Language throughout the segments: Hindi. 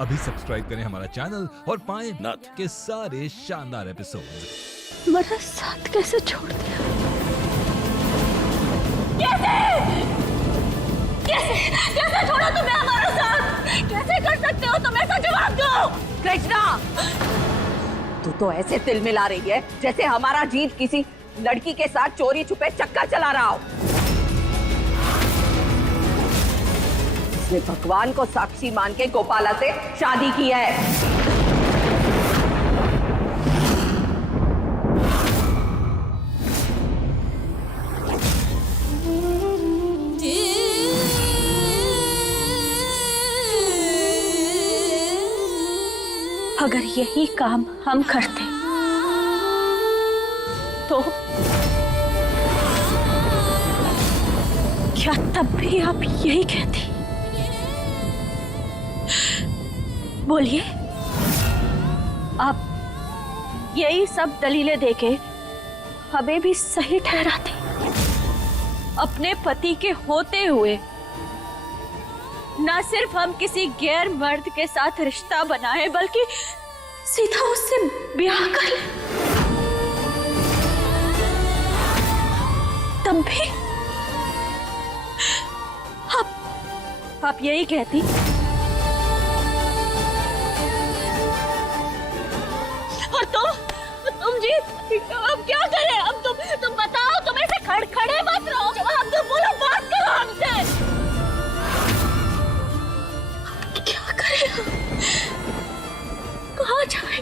अभी सब्सक्राइब करें हमारा चैनल और पाएं नथ के सारे शानदार एपिसोड्स। मेरा साथ कैसे छोड़ दिया? कैसे छोड़ा तुम्हें हमारा साथ? कैसे कर सकते हो तुम? ऐसा जवाब दो। कृष्णा, तू तो ऐसे तिल मिला रही है जैसे हमारा जीत किसी लड़की के साथ चोरी छुपे चक्कर चला रहा हो। उसने भगवान को साक्षी मान के गोपाला से शादी की है। अगर यही काम हम करते तो क्या तब भी आप यही कहती? बोलिए, आप यही सब दलीलें देके हमें भी सही ठहराते? अपने पति के होते हुए ना सिर्फ हम किसी गैर मर्द के साथ रिश्ता बनाए बल्कि सीधा उससे ब्याह कर लें, तब भी आप यही कहती? और तुम जी अब क्या करें? अब तुम बताओ, तुम ऐसे खड़े मत रहो, जवाब दो, बोलो, बात करो हमसे। क्या करें? कहाँ जाए?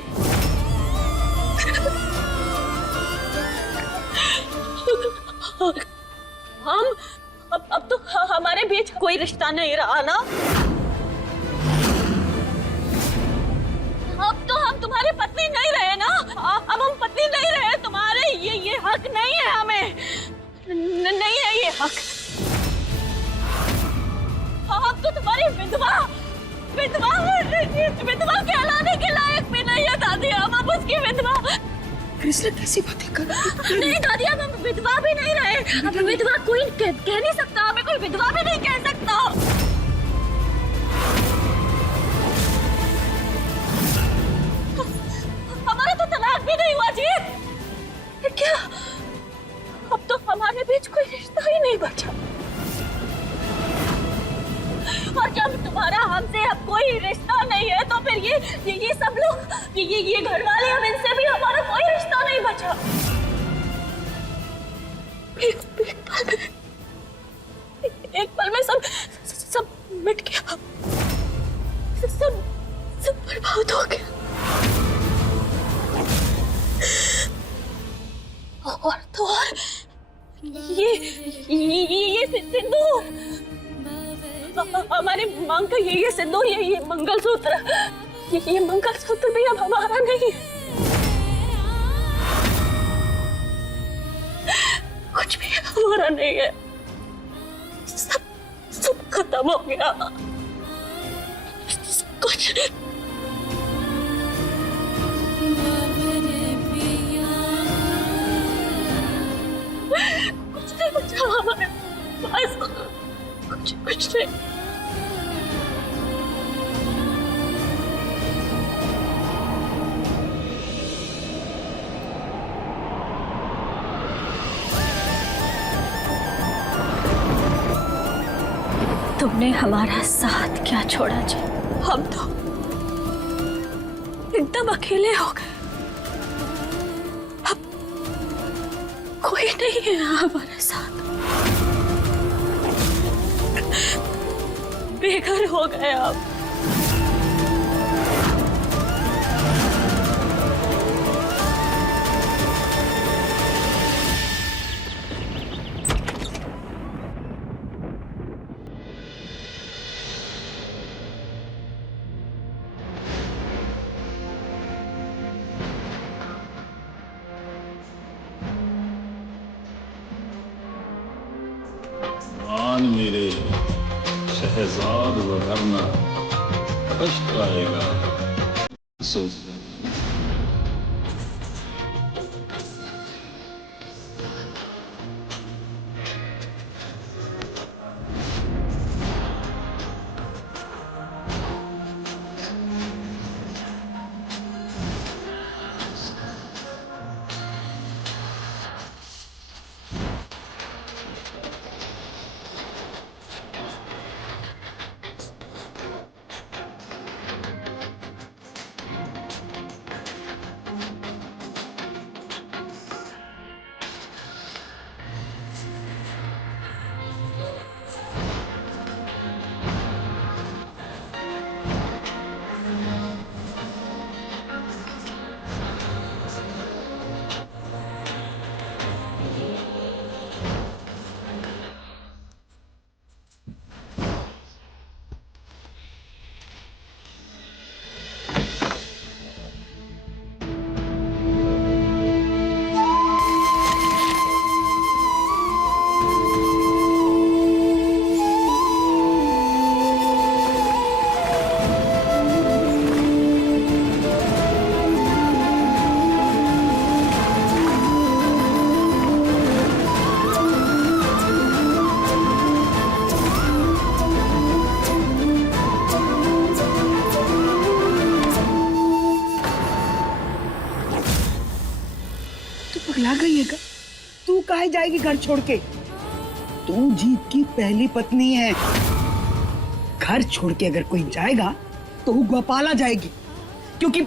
हम अब तो हमारे बीच कोई रिश्ता नहीं रहा ना। अब तो हम तुम्हारे पत्नी नहीं रहे ना। अब हम पत्नी नहीं रहे तुम्हारे। ये हक नहीं है हमें। नहीं है ये हक। अब तो तुम्हारी विधवा कहलाने के लायक भी नहीं है दादी। अब उसकी विधवा। कृष्णा कैसी बातें कर रही है? नहीं दादी, अब हम विधवा भी नहीं रहे। अब विधवा कोई कह नहीं सकता, हमें कोई विधवा भी नहीं कह सकता। हमारा तो तलाक भी नहीं हुआ जी। क्या अब तो हमारे बीच कोई रिश्ता ही नहीं बचा? और जब तुम्हारा हमसे अब कोई रिश्ता नहीं है तो फिर ये सब लोग, ये घर वाले, हम इनसे भी हमारा कोई रिश्ता नहीं बचा। एक पल में सब मिट गया, सब बर्बाद हो गया। और तो और ये सिंदूर, हमारे मांग का ये सिंदूर, ये मंगलसूत्र, ये मंगलसूत्र भी अब हमारा नहीं है। कुछ भी हमारा नहीं है। सब खत्म हो गया। कुछ नहीं बचा हमारे पास। कुछ नहीं। तुमने हमारा साथ क्या छोड़ा जी? हम तो एकदम अकेले हो गए। अब कोई नहीं है हमारे साथ। बेघर हो गए अब। मान मेरे शहजाद वरना कष्ट आएगा। सोच चला गईएगा। तू काहे जाएगी घर छोड़ के? तू जीत की पहली पत्नी है। घर छोड़ के अगर कोई जाएगा तो वो गोपाला जाएगी, क्योंकि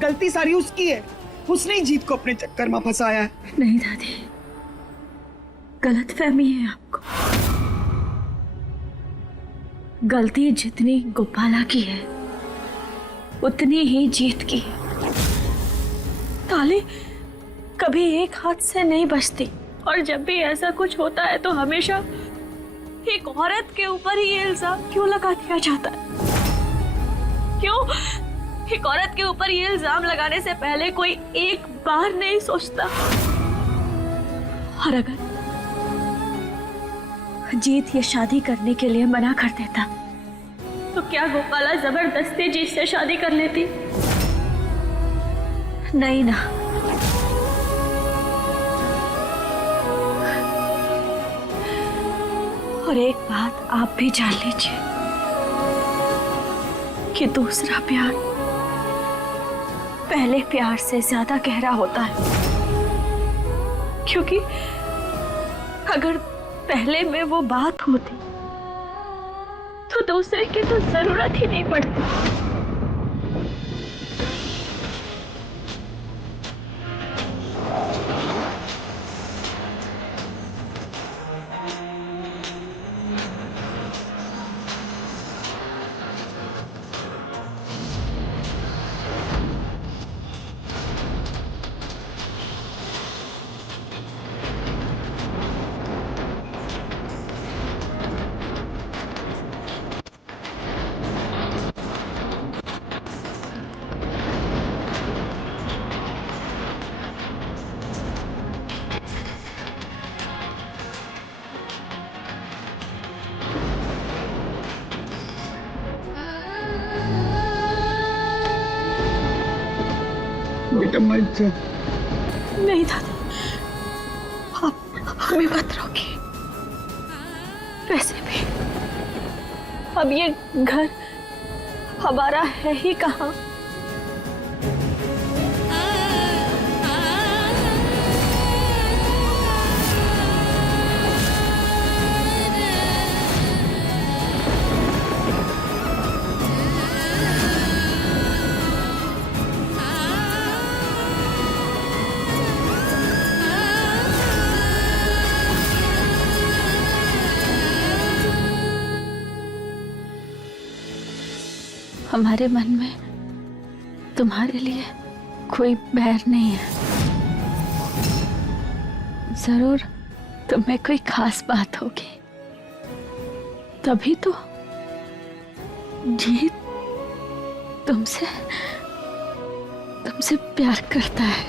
गलती सारी उसकी है। उसने ही जीत को अपने चक्कर में फंसाया है। नहीं दादी, गलतफहमी है आपको। गलती जितनी गोपाला की है उतनी ही जीत की है। ताली कभी एक हाथ से नहीं बचती, और जब भी ऐसा कुछ होता है तो हमेशा एक औरत के ऊपर ही ये इल्जाम क्यों लगा दिया जाता है? क्यों एक औरत के ऊपर ये इल्जाम लगाने से पहले कोई एक बार नहीं सोचता? और अगर जीत ये शादी करने के लिए मना कर देता तो क्या गोपाला जबरदस्ती जीत से शादी कर लेती? नहीं ना। और एक बात आप भी जान लीजिए कि दूसरा प्यार पहले प्यार से ज्यादा गहरा होता है, क्योंकि अगर पहले में वो बात होती तो दूसरे की तो जरूरत ही नहीं पड़ती। बेटा मत जा। नहीं दादा, आप हमें मत रोकिए। वैसे भी अब ये घर हमारा है ही कहाँ? हमारे मन में तुम्हारे लिए कोई बैर नहीं है। जरूर तुम्हें कोई खास बात होगी, तभी तो जीत तुमसे प्यार करता है।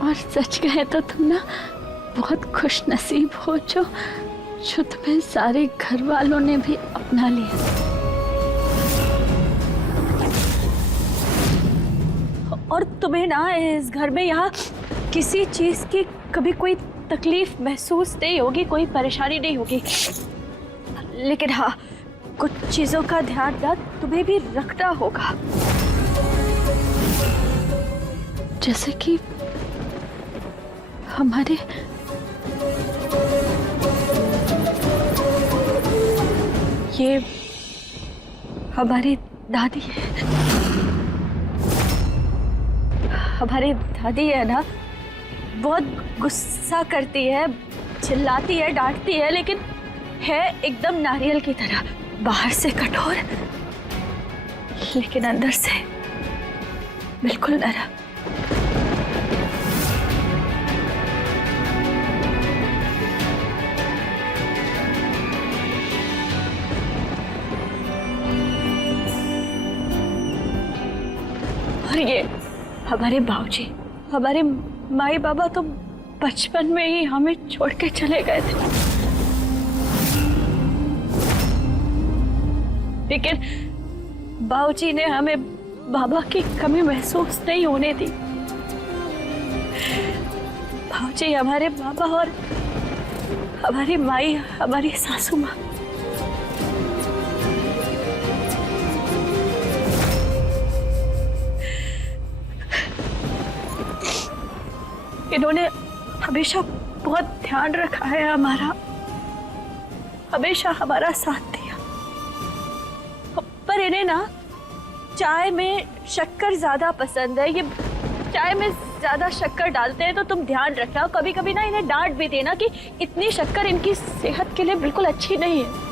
और सच कहे तो तुम ना बहुत खुश नसीब हो जो तुम्हें सारे घर वालों ने भी अपना लिया। और तुम्हें ना इस घर में यहाँ किसी चीज की कभी कोई तकलीफ महसूस नहीं होगी, कोई परेशानी नहीं होगी। लेकिन हाँ, कुछ चीजों का ध्यान ना तुम्हें भी रखना होगा, जैसे कि हमारे ये हमारी दादी है। हमारी दादी है ना, बहुत गुस्सा करती है, चिल्लाती है, डांटती है, लेकिन है एकदम नारियल की तरह, बाहर से कठोर लेकिन अंदर से बिल्कुल नरम। और ये हमारे बाबूजी, हमारे माई बाबा तो बचपन में ही हमें छोड़ के चले गए थे, लेकिन बाबूजी ने हमें बाबा की कमी महसूस नहीं होने दी। बाबूजी हमारे बाबा और हमारी माई, हमारी सासू माँ इन्होंने हमेशा बहुत ध्यान रखा है हमारा, हमेशा हमारा साथ दिया। पर इन्हें ना चाय में शक्कर ज्यादा पसंद है, ये चाय में ज्यादा शक्कर डालते हैं, तो तुम ध्यान रखना। कभी कभी ना इन्हें डांट भी देना कि इतनी शक्कर इनकी सेहत के लिए बिल्कुल अच्छी नहीं है।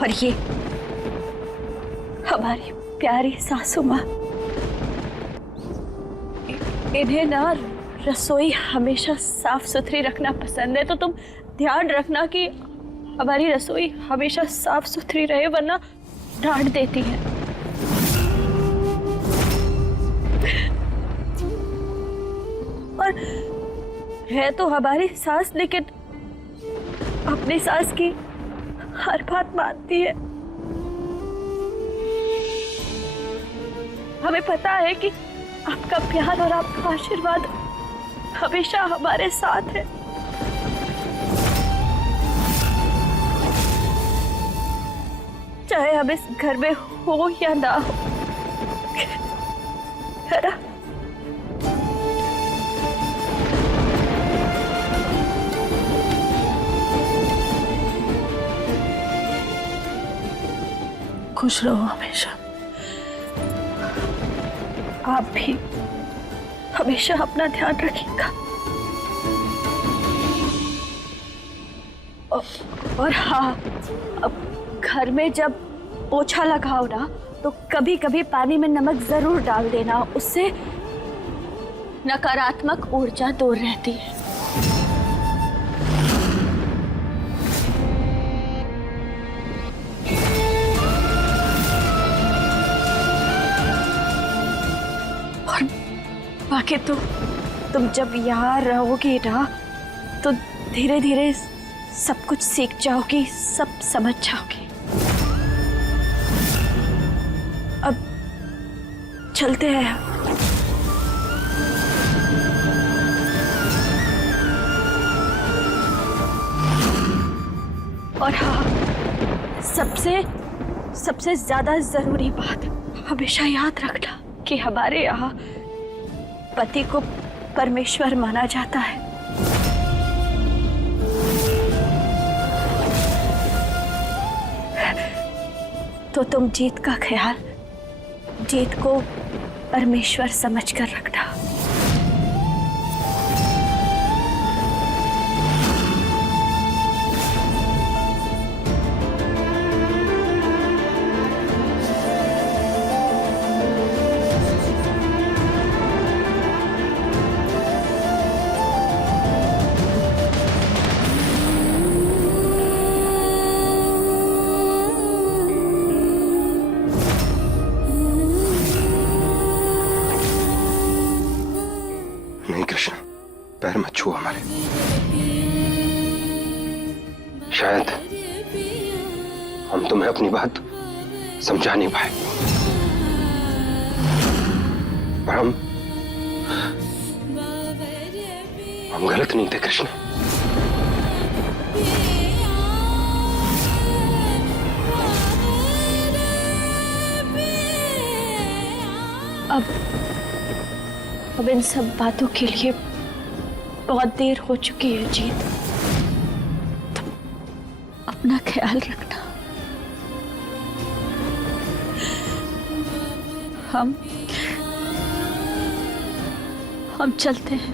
और ये हमारी प्यारी सासू माँ, इन्हें ना रसोई हमेशा साफ सुथरी रखना पसंद है, तो तुम ध्यान रखना कि हमारी रसोई हमेशा साफ सुथरी रहे, वरना डांट देती है। और है तो हमारी सास, लेकिन अपनी सास की हर बात मानती है। हमें पता है कि आपका प्यार और आपका आशीर्वाद हमेशा हमारे साथ है। चाहे हम इस घर में हो या ना हो, है ना? खुश रहो हमेशा। आप भी हमेशा अपना ध्यान रखिएगा। और हाँ, अब घर में जब पोछा लगाओ ना, तो कभी कभी पानी में नमक जरूर डाल देना, उससे नकारात्मक ऊर्जा दूर रहती है। बाकी तो तुम जब यहाँ रहोगी ना, तो धीरे धीरे सब कुछ सीख जाओगी, सब समझ जाओगी। अब चलते हैं। और हाँ, सबसे ज्यादा जरूरी बात हमेशा याद रखना कि हमारे यहाँ पति को परमेश्वर माना जाता है। तो तुम जीत का ख्याल, जीत को परमेश्वर समझकर रखना। पैर मत छुओ हमारे। शायद हम तुम्हें अपनी बात समझा नहीं पाए, पर हम गलत नहीं थे कृष्ण। अब इन सब बातों के लिए बहुत देर हो चुकी है जीत। तुम अपना ख्याल रखना। हम चलते हैं।